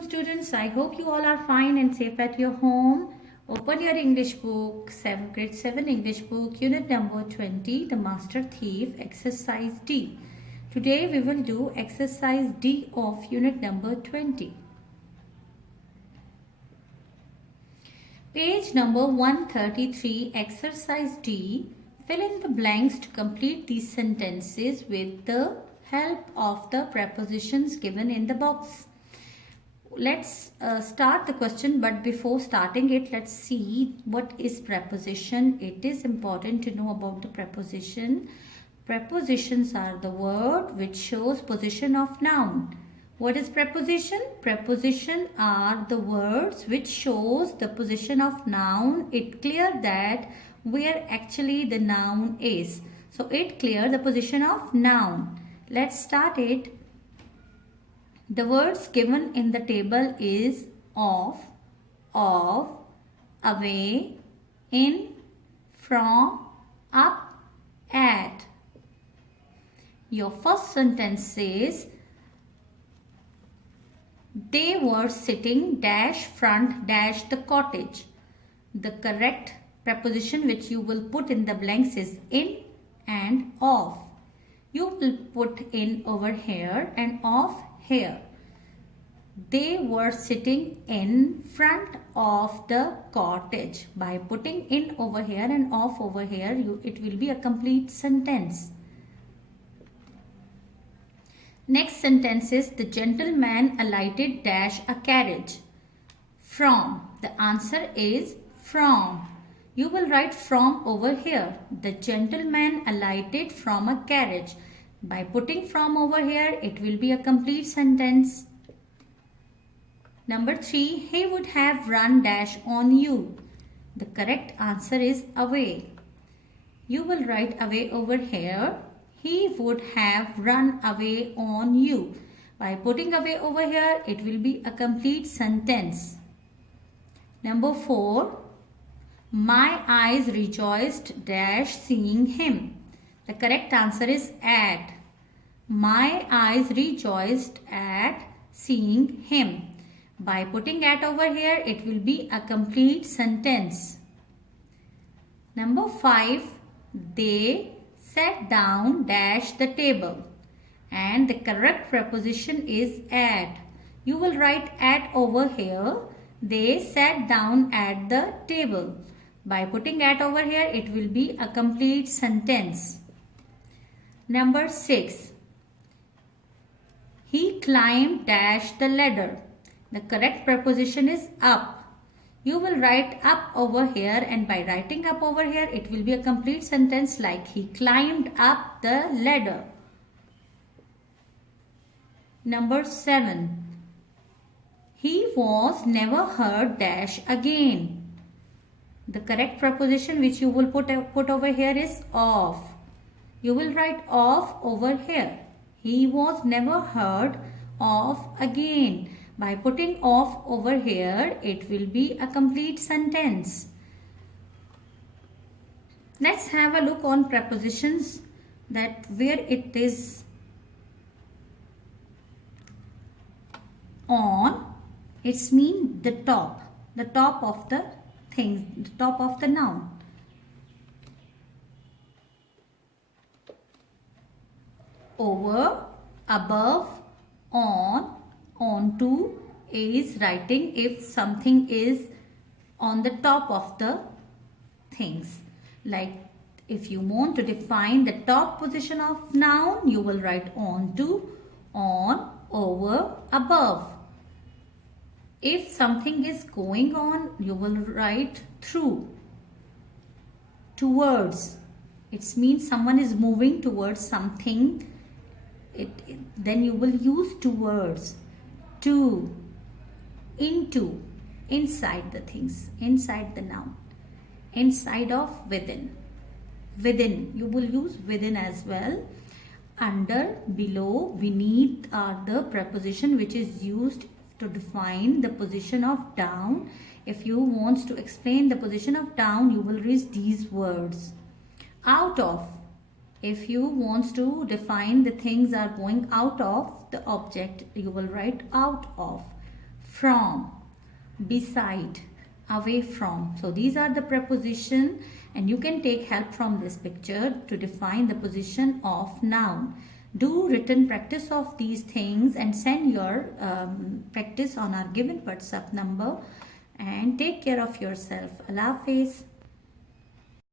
Welcome students. I hope you all are fine and safe at your home. Open your English book, grade 7 English book, unit number 20, The Master Thief, exercise D. Today we will do exercise D of unit number 20. Page number 133, exercise D. Fill in the blanks to complete these sentences with the help of the prepositions given in the box. Let's start the question, but before starting it, let's see what is preposition. It is important to know about the preposition. Prepositions are the word which shows position of noun. What is preposition? Preposition are the words which shows the position of noun. It clear that where actually the noun is. So it clear the position of noun. Let's start it. The words given in the table is of, away, in, from, up, at. Your first sentence says, they were sitting dash front dash the cottage. The correct preposition which you will put in the blanks is in and of. You will put in over here and of here. They were sitting in front of the cottage. By putting in over here and of over here, it will be a complete sentence. Next sentence is, the gentleman alighted dash a carriage. From. The answer is from. You will write from over here. The gentleman alighted from a carriage. By putting from over here, it will be a complete sentence. Number 3, he would have run dash on you. The correct answer is away. You will write away over here. He would have run away on you. By putting away over here, it will be a complete sentence. Number 4, my eyes rejoiced dash seeing him. The correct answer is at. My eyes rejoiced at seeing him. By putting at over here, it will be a complete sentence. Number 5, they sat down dash the table. And the correct preposition is at. You will write at over here. They sat down at the table. By putting at over here, it will be a complete sentence. Number 6, he climbed dash the ladder. The correct preposition is up. You will write up over here, and by writing up over here, it will be a complete sentence like he climbed up the ladder. Number 7, he was never heard dash again. The correct preposition which you will put over here is of. You will write of over here. He was never heard of again. By putting of over here, it will be a complete sentence. Let's have a look on prepositions, that where it is on, it's mean the top of the things, the top of the noun. Over, above, on, onto is writing if something is on the top of the things. Like if you want to define the top position of noun, you will write onto, on, over, above. If something is going on, you will write through, towards. It means someone is moving towards something. Then you will use towards. To, into, inside the things, inside the noun, inside of, within. Within, you will use within as well. Under, below, beneath are the preposition which is used to define the position of down. If you want to explain the position of down, you will use these words. Out of, if you want to define the things are going out of the object, you will write out of. from, beside, away from. So these are the preposition, and you can take help from this picture to define the position of noun. Do written practice of these things and send your practice on our given WhatsApp number, and take care of yourself. Allah Hafiz.